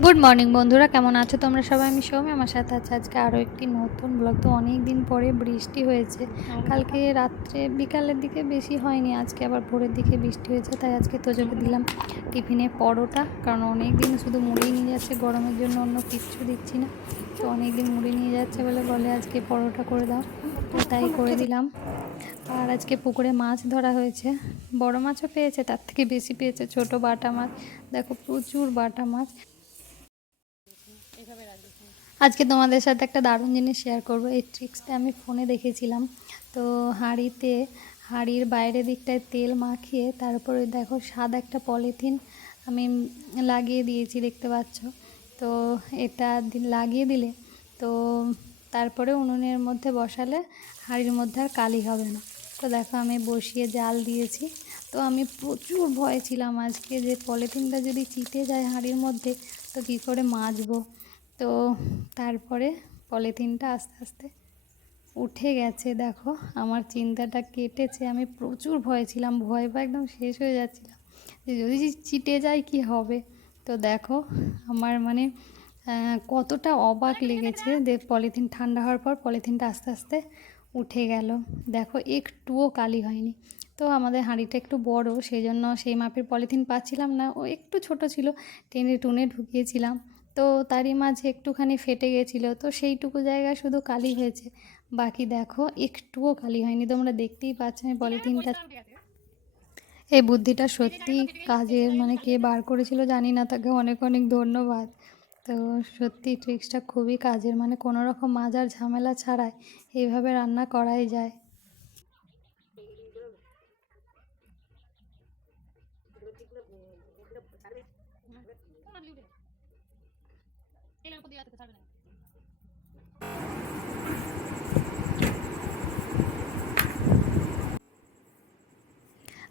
Good morning বন্ধুরা। কেমন আছো তোমরা সবাই? আমি সৌমি আমার সাথে আছে আজকে আরও একটি নতুন ব্লগ তো অনেক দিন পরে বৃষ্টি হয়েছে। কালকে রাত্রে বিকালের দিকে বেশি হয়নি আজকে আবার ভোরের দিকে বৃষ্টি হয়েছে তাই আজকে তোজোকে দিলাম টিফিনে পরোটা। কারণ অনেক দিন শুধু মুড়ি নিয়ে যাচ্ছে গরমের জন্য অন্য কিচ্ছু দিচ্ছি না। তো অনেক দিন মুড়ি নিয়ে যাচ্ছে বলে বলে আজকে পরোটা করে দাও। তো তাই করে দিলাম। আর আজকে পুকুরে মাছ ধরা হয়েছে। বড় মাছও পেয়েছে তার থেকে বেশি পেয়েছে ছোট বাটা মাছ। দেখো প্রচুর বাটা মাছ। আজকে তোমাদের সাথে একটা দারুণ জিনিস শেয়ার করব। এই ট্রিক্সটা আমি ফোনে দেখেছিলাম। তো হাঁড়িতে, হাঁড়ির বাইরের দিকটায় তেল মাখিয়ে তারপরে দেখো সাদা একটা পলিথিন আমি লাগিয়ে দিয়েছি দেখতে পাচ্ছ। তো এটা লাগিয়ে দিলে তো তারপরে উনুনের মধ্যে বসালে হাঁড়ির মধ্যে আর কালি হবে না। তো দেখো আমি বসিয়ে জাল দিয়েছি। তো আমি প্রচুর ভয় ছিলাম আজকে যে পলিথিনটা যদি চিটে যায় হাঁড়ির মধ্যে, তো কী করে মাজবো? তো তারপরে পলিথিনটা আস্তে আস্তে উঠে গেছে, দেখো। আমার চিন্তাটা কেটেছে, আমি প্রচুর ভয় ছিলাম, ভয় বা একদম শেষ হয়ে যাচ্ছিলাম যে যদি চিটে যায় কি হবে? তো দেখো, আমার মানে কতটা অবাক লেগেছে যে পলিথিন ঠান্ডা হওয়ার পর পলিথিনটা আস্তে আস্তে উঠে গেল। দেখো, একটুও কালি হয়নি। তো আমাদের হাঁড়িটা একটু বড় সেই জন্য সেই মাপের পলিথিন পাচ্ছিলাম না। ও একটু ছোট ছিল, টেনে টুনে ঢুকিয়েছিলাম। তো তারই মাঝে একটুখানি ফেটে গেছিল। তো সেইটুকু জায়গা শুধু কালি হয়েছে। বাকি দেখো একটুও কালি হয়নি। তোমরা দেখতেই পাচ্ছ আমি পলিথিনটা এই বুদ্ধিটা সত্যি কাজের মানে কে বার করেছিল জানি না তাকে অনেক অনেক ধন্যবাদ। তো সত্যি ট্রিক্সটা খুবই কাজের। মানে কোনো রকম মাজার ঝামেলা ছাড়াই এইভাবে রান্না করাই যায়।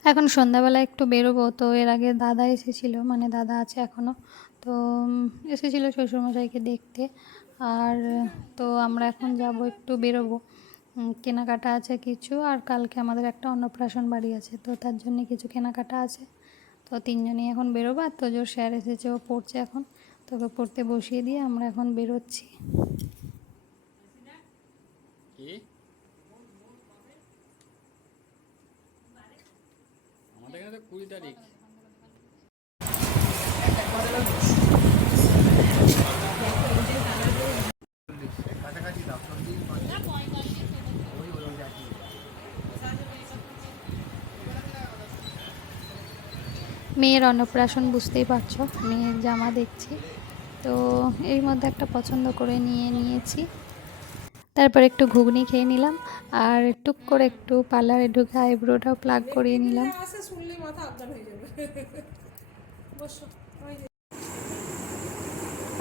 এখন সন্ধ্যাবেলা একটু বেরোবো, তো এর আগে দাদা এসেছিল মানে দাদা আছে এখনও তো এসেছিল শ্বশুরমশাইকে দেখতে, আর, তো আমরা এখন যাব একটু বেরোবো। কেনাকাটা আছে কিছু, আর কালকে আমাদের একটা অন্নপ্রাশন বাড়ি আছে, তো তার জন্য কিছু কেনাকাটা আছে। তো তিনজনই এখন বেরোবো, আর তোজোর স্যার এসেছে, ও পড়ছে এখন। তোকে পড়তে বসিয়ে দিয়ে আমরা এখন বেরোচ্ছি। আমাদের এখানে তো কুড়ি তারিখ। মেয়ের অন্নপ্রাশন বুঝতেই পারছ মেয়ের জামা দেখছি। তো এর মধ্যে একটা পছন্দ করে নিয়ে নিয়েছি। তারপর একটু ঘুগনি খেয়ে নিলাম আর টুক করে একটু পার্লারে ঢুকে আইব্রোটাও প্লাগ করিয়ে নিলাম।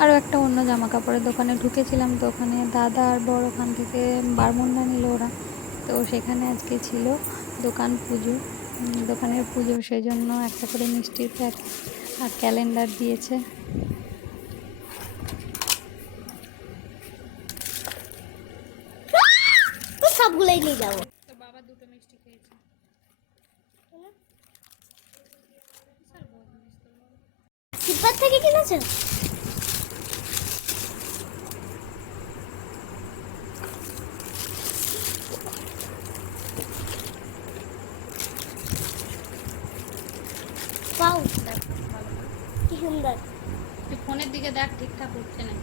আরও একটা অন্য জামা কাপড়ের দোকানে ঢুকেছিলাম তো ওখানে দাদা আর বড় ওখান থেকে বারমুন্ডা নিল ওরা। তো সেখানে আজকে ছিল দোকান পুজো। দোকানের পুজো সেই জন্য একটা করে মিষ্টির প্যাকেট আর ক্যালেন্ডার দিয়েছে। নিয়ে যাব। তো বাবা দুটো মিষ্টি খেয়েছে। সিপার থেকে কিনেছো? কি সুন্দর। তুই ফোনের দিকে দেখ ঠিকঠাক উঠছে না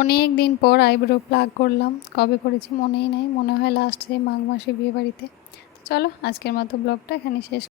অনেক দিন পর আইব্রো প্লাগ করলাম। কবে করেছি মনেই নেই। মনে হয় লাস্ট সেই মাঘ মাসে বিয়ে বাড়িতে চলো, আজকের মতো ব্লগটা এখানে শেষ